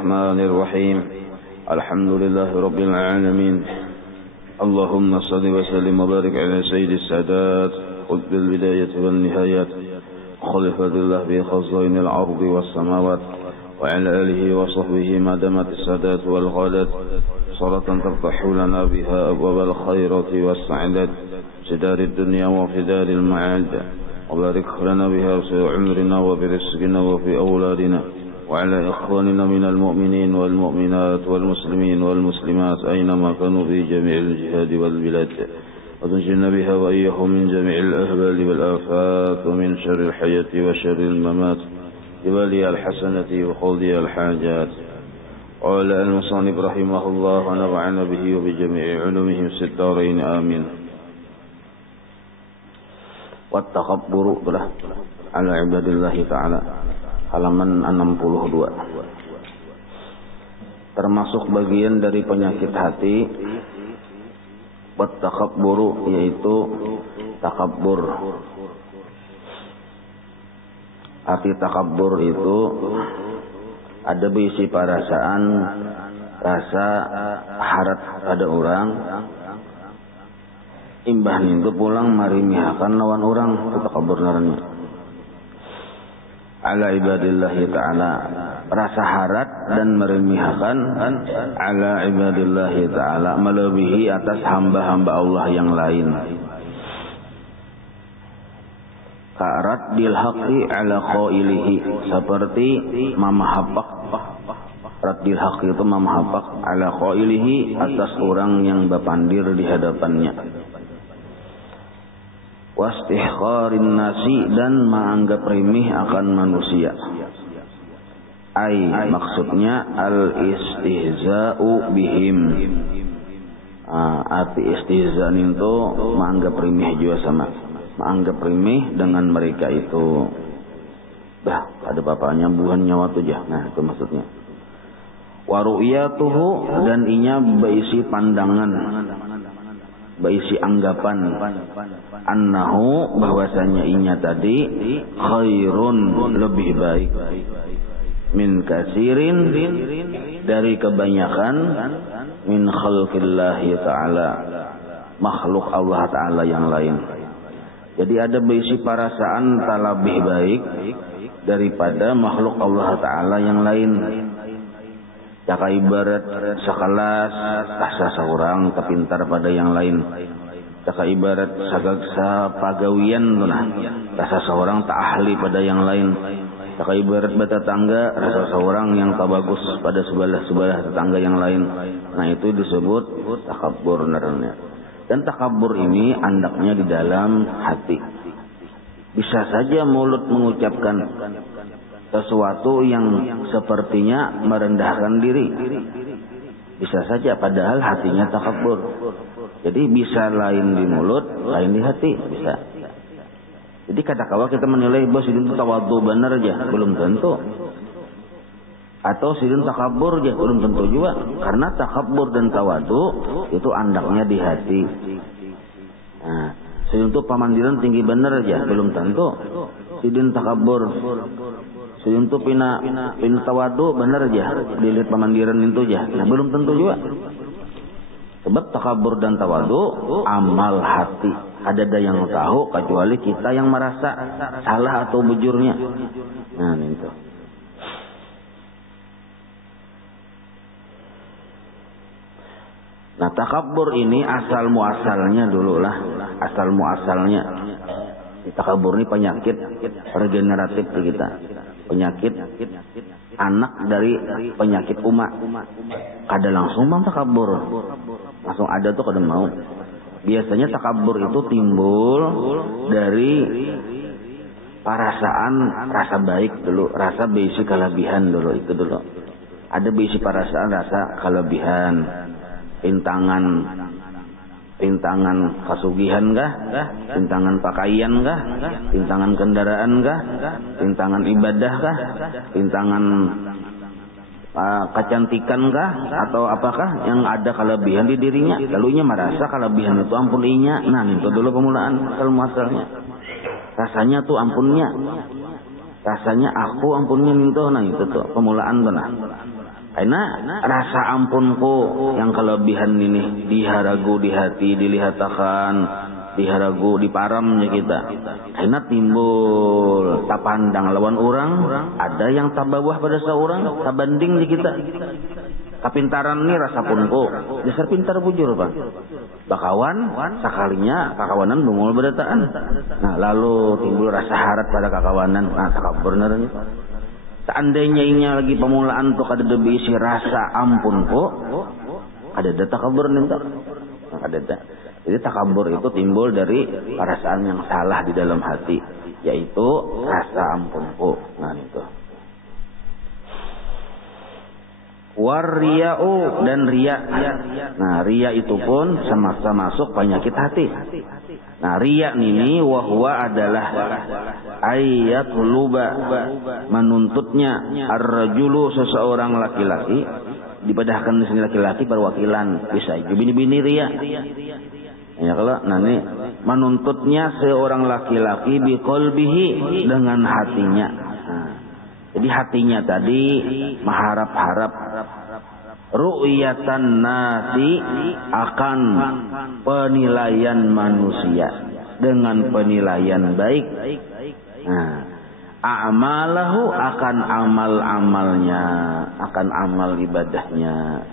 الرحمن الرحيم الحمد لله رب العالمين اللهم صل وسلم وبارك على سيد السادات قطب البداية والنهايات خليفة الله في خزائن الأرض والسماوات وعلى آله وصحبه ما دامت السادات والغادات صلاة تفتح لنا بها أبواب الخيرات والسعادات في دار الدنيا وفي دار المعاد وبارك لنا بها في عمرنا وفي رزقنا وفي أولادنا وعلى إخواننا من المؤمنين والمؤمنات والمسلمين والمسلمات أينما كانوا في جميع الجهاد والبلاد وتنجينا بها وإياهم من جميع الأهوال والآفات ومن شر الحياة وشر الممات بوالي الحسنة وقضي الحاجات. قال المصنف رحمه الله ونفعنا به وبجميع علومهم في الدارين آمين. Wattakabburu telah ala ibadillahi ta'ala halaman 62. Termasuk bagian dari penyakit hati wattakabburu, yaitu takabbur. Arti takabbur itu ada berisi perasaan rasa harap pada orang, imbah nintu pulang mari mihakan lawan orang, itu takabur naranya. Ala ibadillahi ta'ala, rasa harat dan meremihakan ala ibadillahi ta'ala, melebihi atas hamba-hamba Allah yang lain. Ka'rat dilhaqi ala qailihi, seperti mamahapak. Raddil haq itu mamahapak ala qailihi, atas orang yang berpandir di hadapannya. Wastihqarin nasi, dan menganggap remeh akan manusia. Maksudnya al-istihza'u bihim. Arti istihza' itu menganggap remeh juga sama. Menganggap remeh dengan mereka itu. Ada bapaknya buhan nyawa tuh jah. Nah, itu maksudnya. Wa ru'yatuhu, dan inya berisi pandangan, berisi anggapan, annahu, bahwasanya inya tadi khairun, lebih baik, min kasirin, dari kebanyakan, min khalqillahi ta'ala, makhluk Allah ta'ala yang lain. Jadi ada berisi perasaan tak lebih baik daripada makhluk Allah ta'ala yang lain. Jaka ibarat sekelas asa seorang kepintar pada yang lain. Jaka ibarat sapagawian tunah, rasa seorang tak ahli pada yang lain. Jaka ibarat bertetangga, rasa seorang yang tak bagus pada sebelah tetangga yang lain. Nah, itu disebut takabbur naranya. Dan takabbur ini andaknya di dalam hati. Bisa saja mulut mengucapkan sesuatu yang sepertinya merendahkan diri, bisa saja, padahal hatinya takabbur. Jadi bisa lain di mulut, lain di hati, bisa. Jadi kata-kata kita menilai bahwa sidin itu tawadhu benar aja, belum tentu. Atau sidin takabbur aja, belum tentu juga. Karena takabbur dan tawadhu itu andaknya di hati. Nah, sidin itu pamandiran tinggi benar aja, belum tentu. Sidin takabbur, sidin itu pina tawadhu benar aja, dilihat pamandiran itu aja. Nah, belum tentu juga. Sebab takabbur dan tawadhu amal hati. Ada yang tahu kecuali kita yang merasa salah atau bujurnya. Nah, itu. Nah, takabbur ini asal muasalnya dulu lah. Asal muasalnya. Takabbur ini penyakit regeneratif kita. Penyakit anak dari penyakit umat. Kada langsung bang takabbur. Langsung ada tuh kada mau. Biasanya takabbur itu timbul dari perasaan rasa baik dulu. Rasa berisi kelebihan dulu, itu dulu. Ada berisi perasaan rasa kelebihan. Pintangan kasugihan kah? Pintangan pakaian kah? Pintangan kendaraan kah? Pintangan ibadah kah? Pintangan kecantikan kah? Atau apakah yang ada kelebihan di dirinya? Lalunya merasa kelebihan itu ampun inya. Nah, itu dulu pemulaan asal muasalnya. Rasanya tuh ampunnya. Rasanya aku ampunnya itu. Nah, itu tuh pemulaan tuh nah. Karena rasa ampunku yang kelebihan ini diharagu di hati, dilihat-akan, diharagu di paramnya kita. Karena timbul tak pandang lawan orang, ada yang tak bawah pada seorang, tak banding di kita. Kapintaran ini rasa punku, dasar pintar bujur Pak. Bakawan sakalinya kakawanan bungul berdataan. Nah lalu timbul rasa harap pada kakawanan. Nah takabur naranya. Seandainya ini lagi pemulaan tuh kada debi isi rasa ampun kok, ada takabur nih tak? Ada tak. Jadi takabur itu timbul dari perasaan yang salah di dalam hati, yaitu rasa ampun kok. Nah itu. Warriya'u dan riya. Nah, riya itu pun sama-sama masuk penyakit hati. Nah, riya ini wahwa adalah ayatluba, menuntutnya ar-rajulu seseorang laki-laki, dipadahkan di sini laki-laki perwakilan, bisa bini-bini riya. Ya kalau ini menuntutnya seorang laki-laki biqalbihi, dengan hatinya. Jadi hatinya tadi mengharap-harap ru'yatan nasi, akan penilaian manusia dengan penilaian baik. Nah, a'malahu, akan amal-amalnya, akan amal ibadahnya.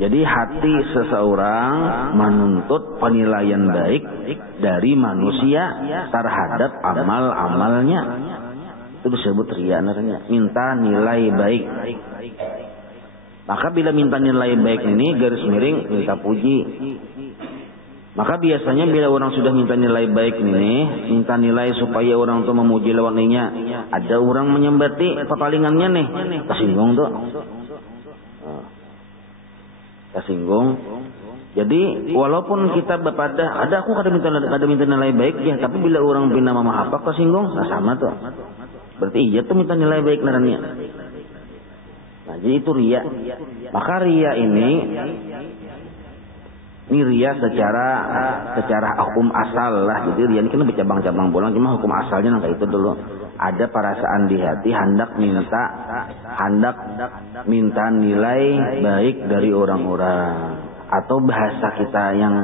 Jadi hati seseorang menuntut penilaian baik dari manusia terhadap amal-amalnya. Itu disebut riya namanya, minta nilai baik. Maka bila minta nilai baik ini garis miring minta puji. Maka biasanya bila orang sudah minta nilai baik ini, minta nilai supaya orang tuh memuji lawannya, ada orang menyembati pepalingannya nih, tersinggung tuh. Tersinggung. Jadi walaupun kita berpada ada aku kada minta nilai baik ya, tapi bila orang bina mama apa tersinggung, nah sama tuh. Berarti iya tuh minta nilai baik naranya. Nah, jadi itu riya. Maka riya ini riya secara hukum asal lah. Jadi riya ini kan bercabang-cabang bolang, cuma hukum asalnya nangka itu dulu. Ada perasaan di hati hendak minta nilai baik dari orang-orang. Atau bahasa kita yang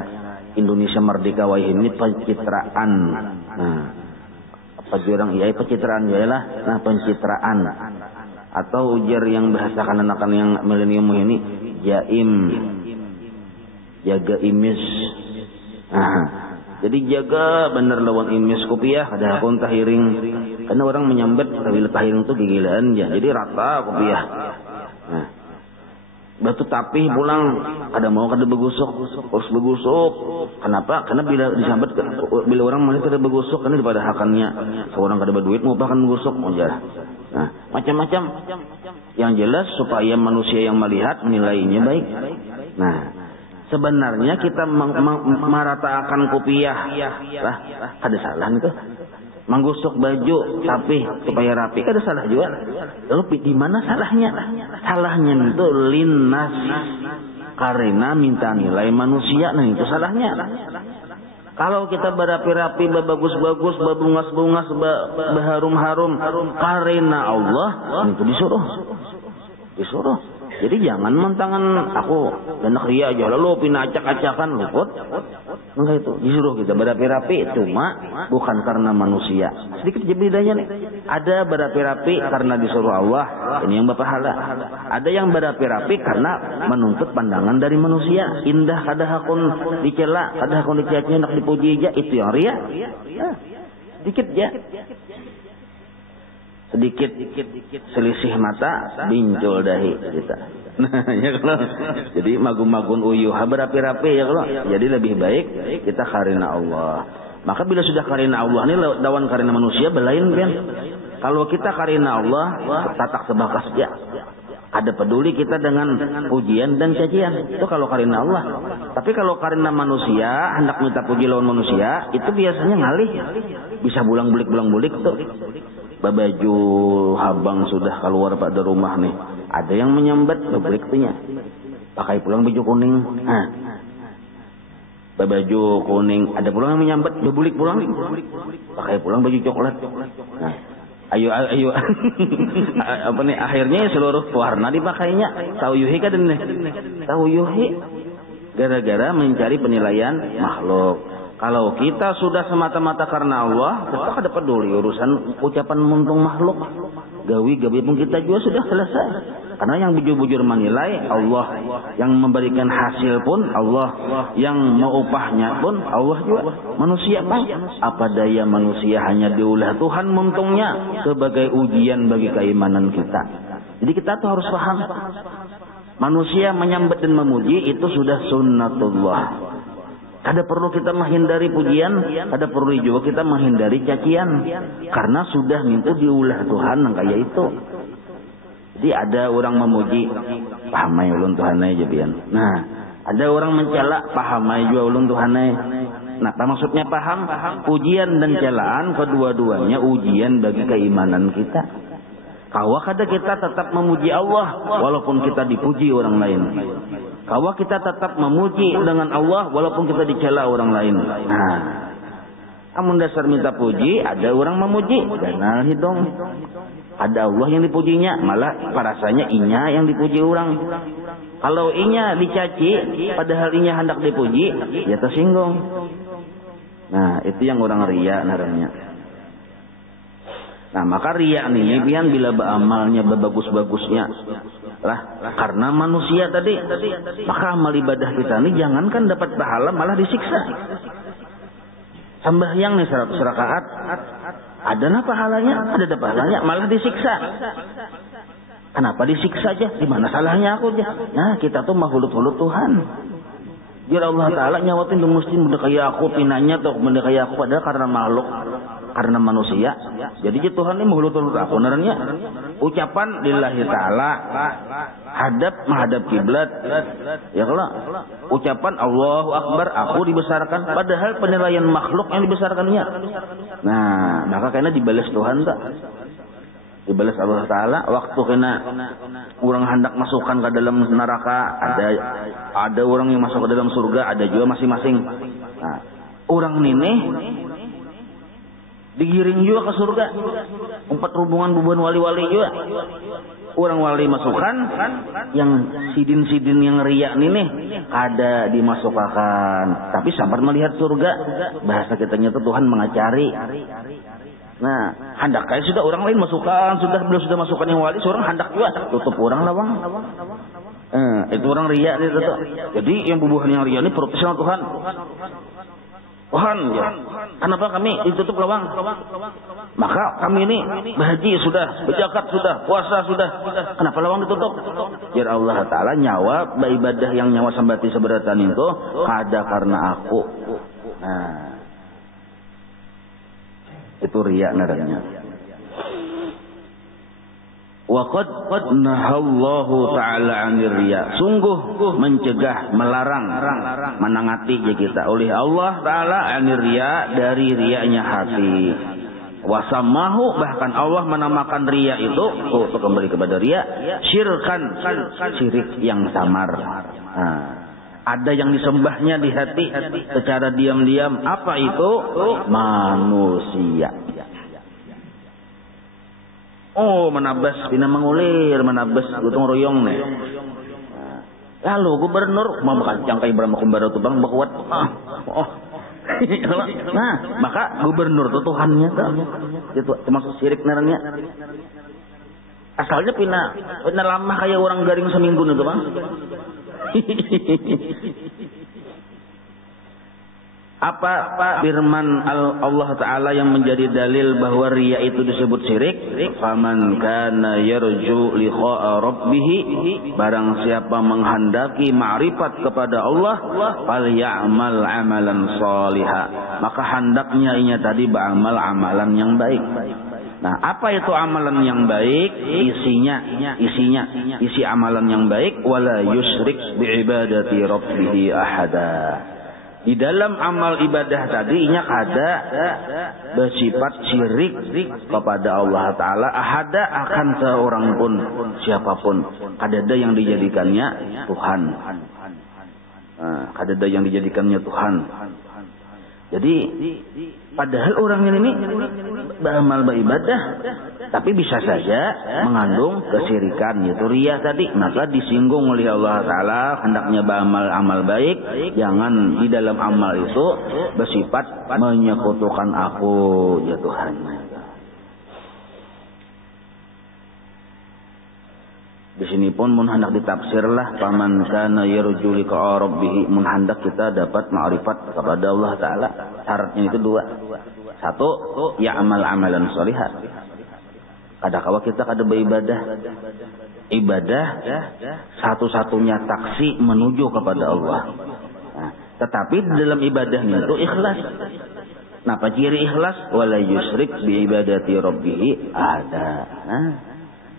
Indonesia Merdeka wah ini pencitraan. Nah, pajurang iya pencitraan ya lah. Nah, pencitraan atau ujar yang bahasa kanan-kanan yang milenium ini jaim, jaga image. Nah, jadi jaga bener lawan image kopiah ada akun tahiring, karena orang menyambet bila tahiring itu gigilaan ya, jadi rata kopiah. Nah, batu tapih pulang ada mau kada begusuk, harus begusuk. Kenapa? Karena bila disambat, bila orang melihat kada begusuk, karena daripada hakannya seorang kada berduit mau bahkan begusuk aja. Nah, macam-macam. Yang jelas supaya manusia yang melihat menilainya baik. Nah, sebenarnya kita meratakan kopiah lah, ada salah nih tuh. Menggusuk baju tapi supaya rapi ada salah juga. Lalu di mana salahnya? Salahnya itu linnas, karena minta nilai manusia. Nah itu salahnya. Kalau kita berapi-rapi, bagus-bagus, babungas-bungas, baharum-harum, karena Allah, itu disuruh. Jadi jangan mentangan aku dan ria aja lalu pina acak-acakan luput. Enggak, itu disuruh kita berapi-rapi, cuma bukan karena manusia. Sedikit aja bedanya nih. Ada berapi-rapi karena disuruh Allah, ini yang berpahala. Ada yang berapi-rapi karena menuntut pandangan dari manusia. Indah kada hakun dicela, kada hakun dicaci, hendak dipuji aja, itu yang ria. Nah, sedikit aja. Sedikit selisih mata bincul dahi kita. Nah, ya kalau jadi magun-magun uyuh berapi-rapi ya kalau. Jadi lebih baik kita karena Allah. Maka bila sudah karena Allah ini lawan karena manusia belain kan. Kalau kita karena Allah tatak sebakas ya. Ada peduli kita dengan pujian dan cacian. Itu kalau karena Allah. Tapi kalau karena manusia hendak minta puji lawan manusia, itu biasanya ngalih. Bisa bulang-bulik tuh. Baju habang sudah keluar pada rumah nih, ada yang menyambat bebulik tuhnya, pakai pulang baju kuning. Nah, baju kuning ada pulang yang menyambat bebulik pulang, pakai pulang baju coklat. Nah, Ayo apa nih akhirnya seluruh warna dipakainya. Tahu yuhi kan ini? Tahu yuhi gara-gara mencari penilaian makhluk. Kalau kita sudah semata-mata karena Allah, kita kada peduli urusan ucapan muntung makhluk. Gawi pun kita juga sudah selesai. Karena yang bujur-bujur menilai Allah, yang memberikan hasil pun Allah, yang mau upahnya pun Allah juga. Manusia pun apa daya manusia hanya diulah Tuhan muntungnya sebagai ujian bagi keimanan kita. Jadi kita tuh harus paham. Manusia menyambat dan memuji itu sudah sunnatullah. Ada perlu kita menghindari pujian, ada perlu juga kita menghindari cacian, karena sudah minta diulah Tuhan yang kayak itu. Jadi ada orang memuji, pahamai ulun Tuhanai jabian. Nah, ada orang mencela, pahamai juga ulun Tuhanai. Nah, apa maksudnya paham? Pujian dan celaan kedua-duanya ujian bagi keimanan kita. Kawah kada kita tetap memuji Allah walaupun kita dipuji orang lain. Kawah kita tetap memuji dengan Allah walaupun kita dicela orang lain. Nah, amun dasar minta puji, ada orang memuji, kenal hidung. Ada Allah yang dipujinya, malah parasanya inya yang dipuji orang. Kalau inya dicaci, padahal inya hendak dipuji, ya tersinggung. Nah, itu yang orang riya namanya. Nah, maka riya ini pian bila beramalnya bagus-bagusnya lah karena manusia tadi, maka amal ibadah kita ini jangankan dapat pahala malah disiksa. Sembahyang nih 100 rakaat, ada nah pahalanya, ada pahalanya malah disiksa. Kenapa disiksa aja? Di mana salahnya aku aja? Nah, kita tuh makhluk Tuhan. Jika Allah Ta'ala nyawatin tuh mesti benda kayak aku, pinanya tuh benda kayak aku, padahal karena makhluk, karena manusia. Jadi Tuhan ini makhluk aku. Sebenarnya ucapan lillahi ta'ala, menghadap kiblat, ya kalau ucapan Allahu Akbar, aku dibesarkan, padahal penilaian makhluk yang dibesarkannya. Nah, maka kayaknya dibalas Tuhan tak? Dibalas Allah Ta'ala waktu kena orang hendak masukkan ke dalam neraka, ada orang yang masuk ke dalam surga, ada juga masing-masing. Nah, orang ini digiring juga ke surga. 4 hubungan bubuhan wali-wali juga. Orang wali masukkan, yang sidin-sidin yang riak ini ada dimasukkan. Tapi sampai melihat surga, bahasa kitanya itu Tuhan mengacari. Nah, hendak kayak sudah orang lain masukkan, belum sudah masukkan yang wali, seorang hendak juga tutup orang lawang. Itu orang riak itu tuh. Jadi yang bubuhan yang riak ini protes sama Tuhan. Tuhan, ya, kenapa kami ditutup lawang? Maka kami ini berhaji sudah, berzakat sudah, puasa sudah, kenapa lawang ditutup? Biar Allah Ta'ala nyawa ibadah yang nyawa sambati seberatan itu ada karena aku. Nah, itu riya naranya. Wa qad nahallahu ta'ala 'anil riya. Sungguh mencegah, melarang, menangati kita oleh Allah Ta'ala 'anil riya, dari riyanya hati. Wasamahu, bahkan Allah menamakan riya itu, kembali kepada riya, syirkan, syirik yang samar. Nah, ada yang disembahnya di hati secara diam-diam. Apa itu? Manusia. Oh, menabas pina mengulir, menabas gotong royong nih. Lalu gubernur mau makancang kayak berapa kumbara tuh bang bakuat. Nah, maka gubernur itu Tuhannya tuh. Itu termasuk syirik naranya. Asalnya pina lama kayak orang garing seminggu itu bang. Apa firman Allah Ta'ala yang menjadi dalil bahwa riya itu disebut syirik? Faman kana yarju liqa'a rabbih, barang siapa menghendaki ma'rifat kepada Allah, falyamal amalan shaliha, maka hendaknya inya tadi beramal amalan yang baik. Nah, apa itu amalan yang baik? Isi amalan yang baik, wala yusyrik bi'ibadati rabbih ahada. Di dalam amal ibadah tadinya ada bersifat syirik kepada Allah Ta'ala, ahada, akan seorang pun, siapapun, kadada yang dijadikannya Tuhan. Kadada yang dijadikannya Tuhan. Jadi padahal orang ini beramal beribadah, tapi bisa saja mengandung kesyirikan, yaitu riya tadi. Maka disinggung oleh Allah Ta'ala, hendaknya beramal amal baik, jangan di dalam amal itu bersifat menyekutukan aku, ya Tuhan. Di sini pun mun hendak ditafsirlah, paman kana yarju liqa rabbih, mun hendak kita dapat ma'rifat kepada Allah Ta'ala. Syaratnya itu dua. Satu, ya'mal amalan sholihat. Kadang-kala kita kada beribadah. Ibadah satu-satunya taksi menuju kepada Allah. Nah, tetapi dalam ibadahnya itu ikhlas. Napa ciri ikhlas? Wala yusyrik bi ibadati rabbih ada. Nah,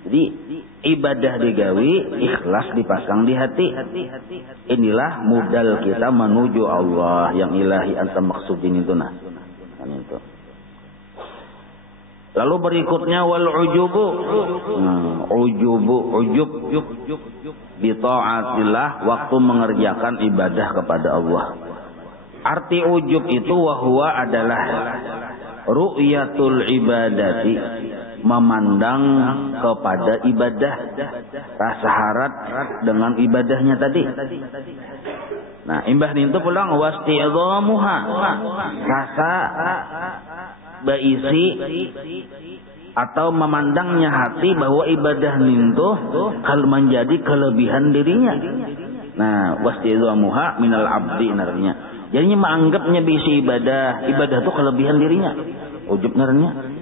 jadi ibadah digawi, ikhlas dipasang di hati. Inilah modal kita menuju Allah yang ilahi anta maksudin itu nah. Itu. Lalu berikutnya wal ujubu. Ujub bi taatillah, waktu mengerjakan ibadah kepada Allah. Arti ujub itu wahwa adalah ru'yatul ibadati, memandang kepada ibadah, rasa harap dengan ibadahnya tadi. Nah, imbah itu pulang wasti'dhamuha, rasa berisi atau memandangnya hati bahwa ibadah itu kalau menjadi kelebihan dirinya. Nah, wasti'dhamuha minal abdi narnya. Jadinya menganggapnya berisi ibadah itu kelebihan dirinya. Ujub narnya.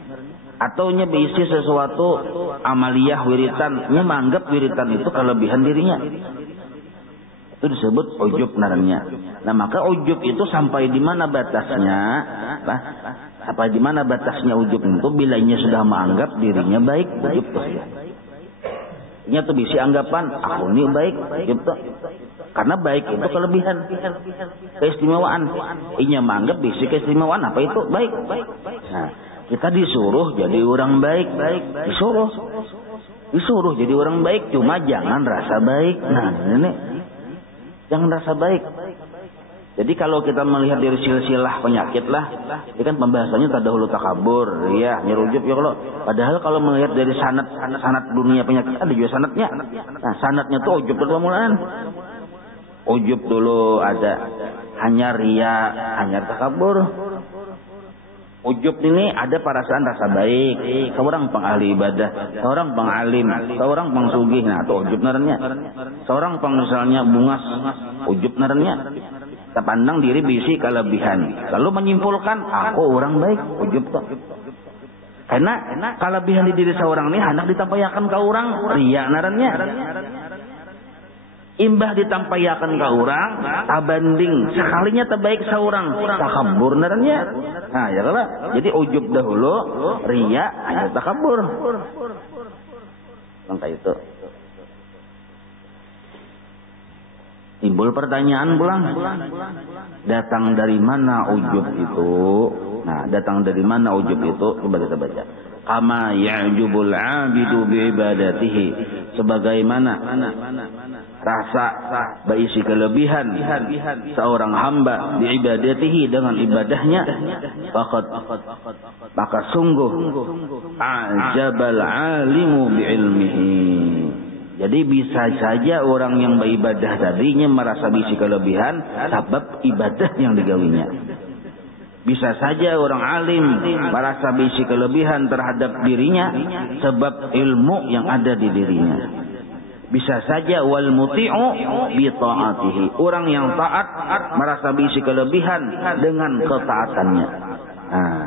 Atau nya berisi sesuatu amaliyah wiritan, nya menganggap wiritan itu kelebihan dirinya. Itu disebut ujub naranya. Nah, maka ujub itu sampai di mana batasnya? Sampai di mana batasnya ujub itu? Bila nya sudah menganggap dirinya baik, ujub tuh ya. Nya tuh bisa anggapan aku ini baik, ujub tuh. Karena baik itu kelebihan, keistimewaan. Inya menganggap bisa keistimewaan apa itu baik. Nah, kita disuruh jadi orang baik, disuruh jadi orang baik, cuma jangan rasa baik. Nah, ini jangan rasa baik. Jadi kalau kita melihat dari silsilah penyakit lah, ini kan pembahasannya terdahulu takabur, ya nyerujub ya kalau. Padahal kalau melihat dari sanad dunia penyakit ada juga sanadnya. Nah, sanadnya tuh ujub permulaan. Ujub dulu ada, hanya riya, hanya takabur. Ujub ini ada perasaan rasa baik, seorang pengahli ibadah, seorang pengalim, seorang pengsugih, nah itu ujub naranya. Seorang misalnya bungas, ujub naranya. Kita pandang diri bisi kelebihan, lalu menyimpulkan aku orang baik, ujub tuh. Karena kelebihan di diri seorang ini hendak ditampayakan ke orang, riya naranya. Imbah ditampayakan ke orang, tabanding sekalinya terbaik seorang, takabur naranya. Nah, ya kalau jadi ujub dahulu, riya, hanya takabur. Maka itu timbul pertanyaan pulang, datang dari mana ujub itu? Nah, datang dari mana ujub itu? Coba kita baca. Kama ya'jubul 'abidu bi ibadatihi, sebagaimana rasa berisi kelebihan seorang hamba di ibadatihi dengan ibadahnya, maka sungguh ajabal alimu bi ilmihi. Jadi bisa saja orang yang beribadah tadinya merasa berisi kelebihan sebab ibadah yang digawinya. Bisa saja orang alim merasa berisi kelebihan terhadap dirinya sebab ilmu yang ada di dirinya. Bisa saja wal muti'u bi ta'atihi, orang yang taat merasa berisi kelebihan dengan ketaatannya. Nah,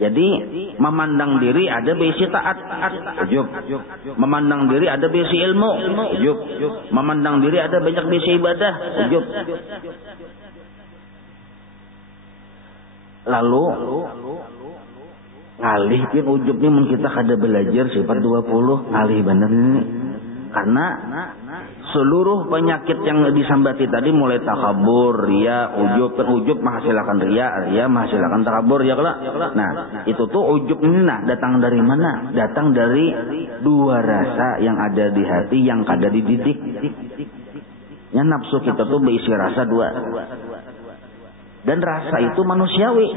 jadi memandang diri ada berisi taat, ujub. Memandang diri ada berisi ilmu, ujub. Memandang diri ada banyak berisi ibadah, ujub. Lalu ngalih pun ujub ni mun kita kada belajar sifat 20 ngalih bener ini. Karena seluruh penyakit yang disambati tadi mulai takabur, riya, ujub, kan ujub menghasilkan riya menghasilkan takabur ya kalau. Nah, itu tuh ujub ini datang dari mana? Datang dari dua rasa yang ada di hati yang kada dididik. Ya, nafsu kita tuh berisi rasa dua. Dan rasa itu manusiawi.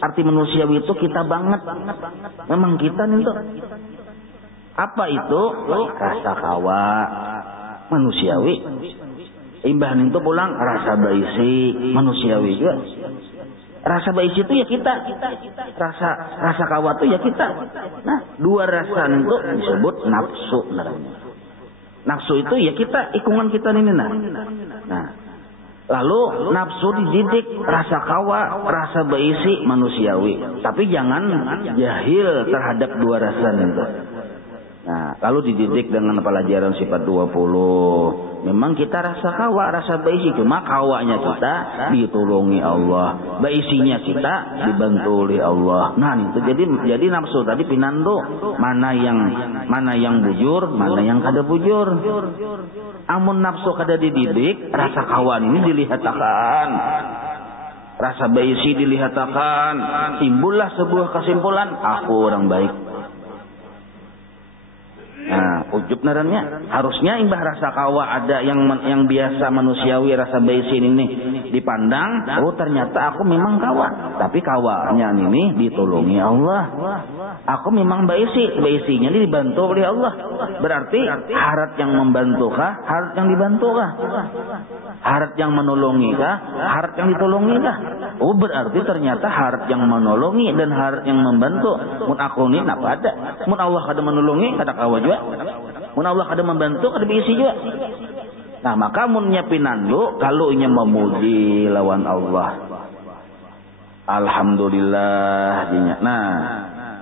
Arti manusiawi itu kita banget. Memang kita nih tuh. Apa itu? Rasa kawa manusiawi. Imbah itu pulang rasa baisi manusiawi juga. Rasa baisi itu ya kita. Rasa kawa itu ya kita. Nah, dua rasa itu disebut nafsu. Nafsu itu ya kita, ikungan kita ini nah. Lalu nafsu dididik, rasa kawa, rasa baisi manusiawi. Tapi jangan jahil terhadap dua rasa itu. Nah, kalau dididik dengan pelajaran sifat 20, memang kita rasa kawa, rasa baisi, cuma kawanya kita ditolongi Allah, baisinya kita dibantu oleh Allah. Nah, itu jadi nafsu tadi pinandu, mana yang bujur, mana yang kada bujur. Amun nafsu kada dididik, rasa kawan ini dilihatakan, rasa baisi dilihatakan, timbullah sebuah kesimpulan, aku orang baik. Nah, ujub narannya harusnya imbah rasa kawa ada yang biasa manusiawi, rasa baisin ini dipandang, oh ternyata aku memang kawa, tapi kawanya ini ditolongi Allah. Aku memang baisinya ini dibantu oleh Allah. Berarti harat yang membantu kah? Harat yang dibantu kah? Harat yang menolongi kah? Harat yang ditolongi kah? Oh, berarti ternyata harat yang menolongi dan harat yang membantu. Mun aku ini apa ada? Mun Allah kada menolongi, kada kawa juga. Mun Allah kada membantu, kada diisi juga. Nah, maka mun nyapinandu kalau inya memuji lawan Allah, alhamdulillah dinya. Nah,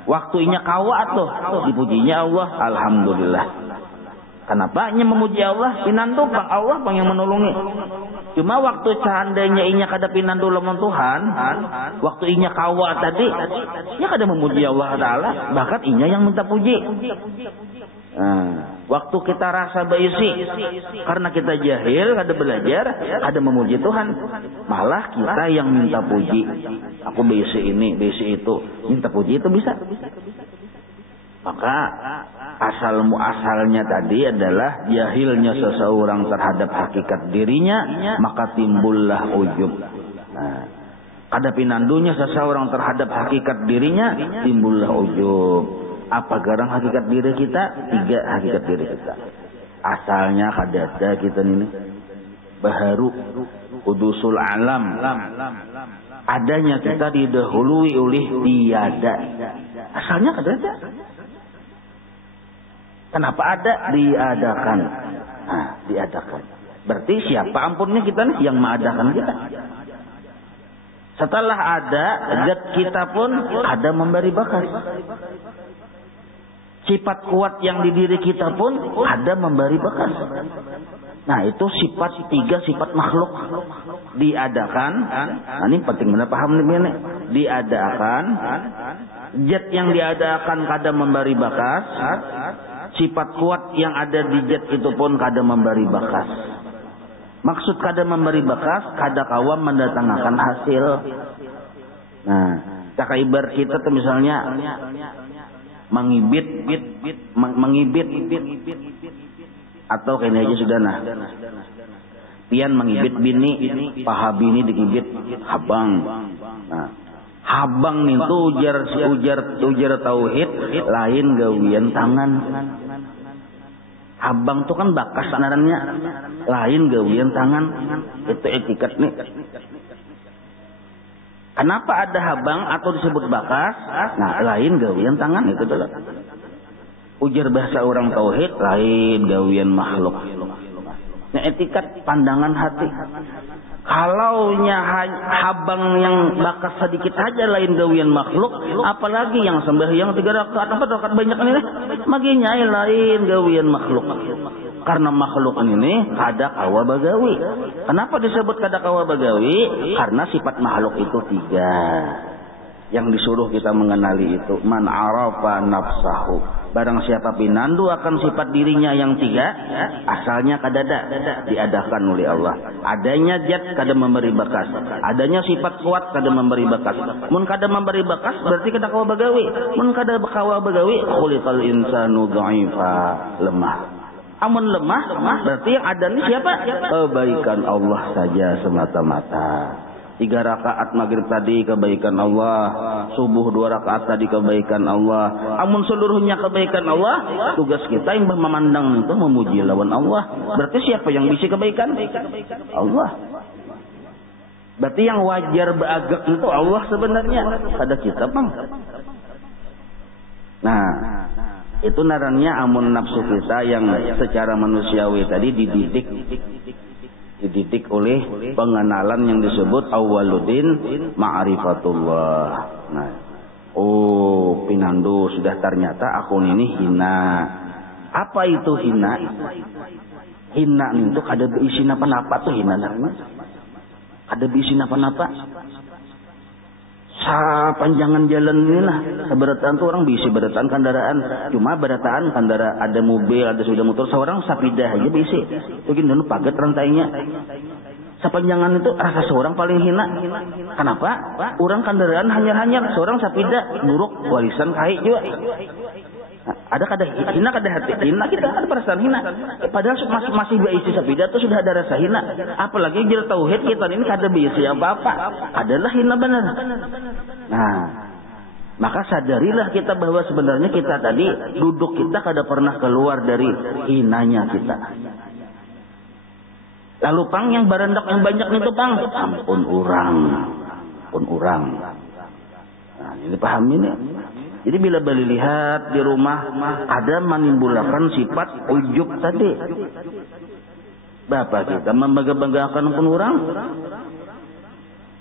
waktu inya kawa tuh dipujinya Allah, alhamdulillah. Kenapa inya memuji Allah? Pinandu bang Allah bang yang menolongi. Cuma waktu seandainya inya kada pinandu lawan Tuhan, waktu inya kawa tadi, inya kada memuji Allah Taala, bahkan inya yang minta puji. Nah, waktu kita rasa baisi karena kita jahil, kada belajar, kada memuji Tuhan, malah kita yang minta puji. Aku baisi ini, baisi itu, minta puji itu bisa. Maka asal muasalnya tadi adalah jahilnya seseorang terhadap hakikat dirinya, maka timbullah ujub. Nah, kada pinandunya seseorang terhadap hakikat dirinya, timbullah ujub. Apa garang hakikat diri kita? 3 hakikat diri kita. Asalnya kadada kita ini baharu udusul alam. Adanya kita didahului oleh tiada. Asalnya kadada. Kenapa ada? Diadakan. Nah, diadakan. Berarti siapa ampunnya kita nih yang mengadakan kita? Setelah ada, zat kita pun ada memberi bakas. Sifat kuat yang di diri kita pun ada memberi bekas. Nah, itu sifat 3 sifat makhluk diadakan. Nah, ini penting benar paham nih. Diadakan. Zat yang diadakan kada memberi bekas. Sifat kuat yang ada di zat itu pun kada memberi bekas. Maksud kada memberi bekas, kada kawam mendatangkan hasil. Nah, cak ibarat kita tuh misalnya mengibit atau kayaknya aja sudah nah pian mengibit bini, paha bini dikibit habang. Nah, habang itu ujar tauhid lain gawian tangan. Habang itu kan bakas sanarannya, lain gawian tangan. Itu etiket nih. Kenapa ada habang atau disebut bakas? Nah, lain gawian tangan itu dulu. Ujar bahasa orang tauhid, lain gawian makhluk. Nah, etikat pandangan hati. Kalau habang yang bakas sedikit aja lain gawian makhluk, apalagi yang sembahyang 3 rakaat, 4 rakaat banyak ini, maginya lain gawian makhluk. Karena makhluk ini kada kawa bagawi. Kenapa disebut kada kawa bagawi? Karena sifat makhluk itu 3. Yang disuruh kita mengenali itu man arafa nafsahu. Barang siapa pinandu akan sifat dirinya yang 3, asalnya kadada, diadakan oleh Allah. Adanya zat kada memberi bekas, adanya sifat kuat kada memberi bekas. Mun kada memberi bekas berarti kada kawa bagawi. Mun kada kawa bagawi, khuliqal insanu dha'ifa, lemah. Amun lemah berarti yang ada ini siapa? Kebaikan Allah saja semata-mata. 3 rakaat maghrib tadi kebaikan Allah, subuh 2 rakaat tadi kebaikan Allah. Amun seluruhnya kebaikan Allah, tugas kita yang memandang itu memuji lawan Allah. Berarti siapa yang bisa kebaikan? Allah. Berarti yang wajar beagak itu Allah sebenarnya, pada kita bang. Nah, itu narannya amun nafsu kita yang secara manusiawi tadi dididik oleh pengenalan yang disebut awwaluddin ma'rifatullah. Nah, oh pinandu sudah ternyata akun ini hina. Apa itu hina? Hina itu kada beisi napa-napa tuh hina namanya. Kada beisi napa-napa. Panjangan jalan ini lah, seberataan tuh orang bisa berataan kendaraan, cuma berataan kendaraan ada mobil, ada sepeda motor, seorang sapidah aja bisa. Mungkin dulu pagat rantainya. Sepanjangan itu rasa seorang paling hina. Kenapa? Orang kendaraan hanyar-hanyar, seorang sapidah buruk warisan kai juga. Nah, ada kada hina, kada hati hina, kita ada perasaan hina. Padahal masih berisi sapidah itu sudah ada rasa hina. Apalagi jil tauhid kita ini kada berisi apa-apa, adalah hina benar. Nah, maka sadarilah kita bahwa sebenarnya kita tadi duduk kita kada pernah keluar dari hinanya kita. Lalu pang yang barandak yang banyak itu pang, ampun orang. Nah, ini paham ini. Jadi bila beli lihat di rumah ada menimbulkan sifat ujub tadi. Bapak kita membangga-banggakan pun orang.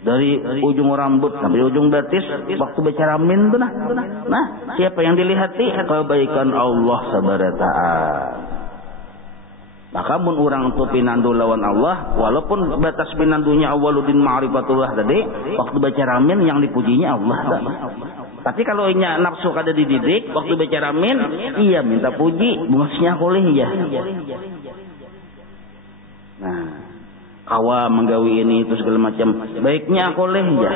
Dari ujung rambut sampai ujung batis waktu bicara min tuh nah siapa yang dilihati kebaikan Allah subhanahu wa ta'ala. Maka mun orang tu pinandu lawan Allah, walaupun batas pinandunya awwaluddin ma'rifatullah tadi, waktu baca ramin yang dipujinya Allah. Tapi kalau inya nafsu kada dididik, waktu baca ramin, iya minta puji, bungusnya boleh ya. Nah, kawa menggawi ini itu segala macam, baiknya boleh ya.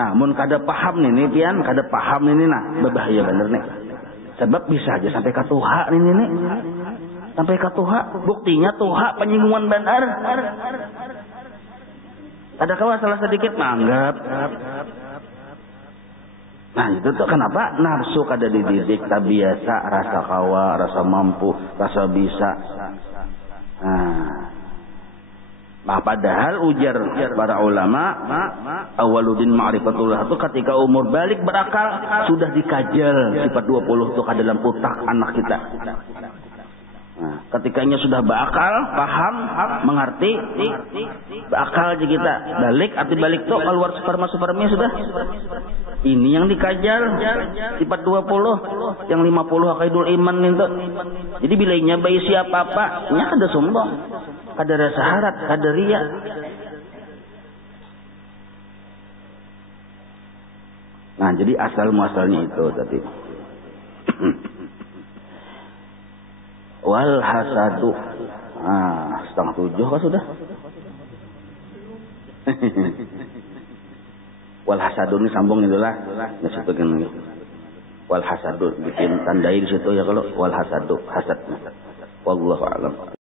Nah, mun kada paham nih pian, kada paham ini nah, berbahaya bener nih. Sebab bisa aja sampai ke tuha nih. Sampai ke tuha, buktinya tuha penyinggungan benar. Ada kawa salah sedikit manggap. Nah itu tuh kenapa nafsu kada dididik, tak biasa, rasa kawa, rasa mampu, rasa bisa. Nah, padahal ujar para ulama, awwaluddin ma'rifatullah itu ketika umur balik berakal sudah dikajal sifat 20 itu ke dalam otak anak kita. Nah, ketikanya sudah berakal, paham, mengerti, berakal aja kita. Balik, arti balik tuh keluar sperma-spermanya sudah. Ini yang dikajal, sifat 20, yang 50 akaidul iman itu. Jadi bilainya bayi siapa-apa, nya kada sombong, kada rasa harap, kada riya. Nah, jadi asal muasalnya itu tadi. Wal hasadu, 6:30 kah sudah? Wal hasadu ini sambung itulah, di situ kan. Wal hasadu bikin tandai di situ ya kalau wal hasadu hasad. Wallahu a'lam.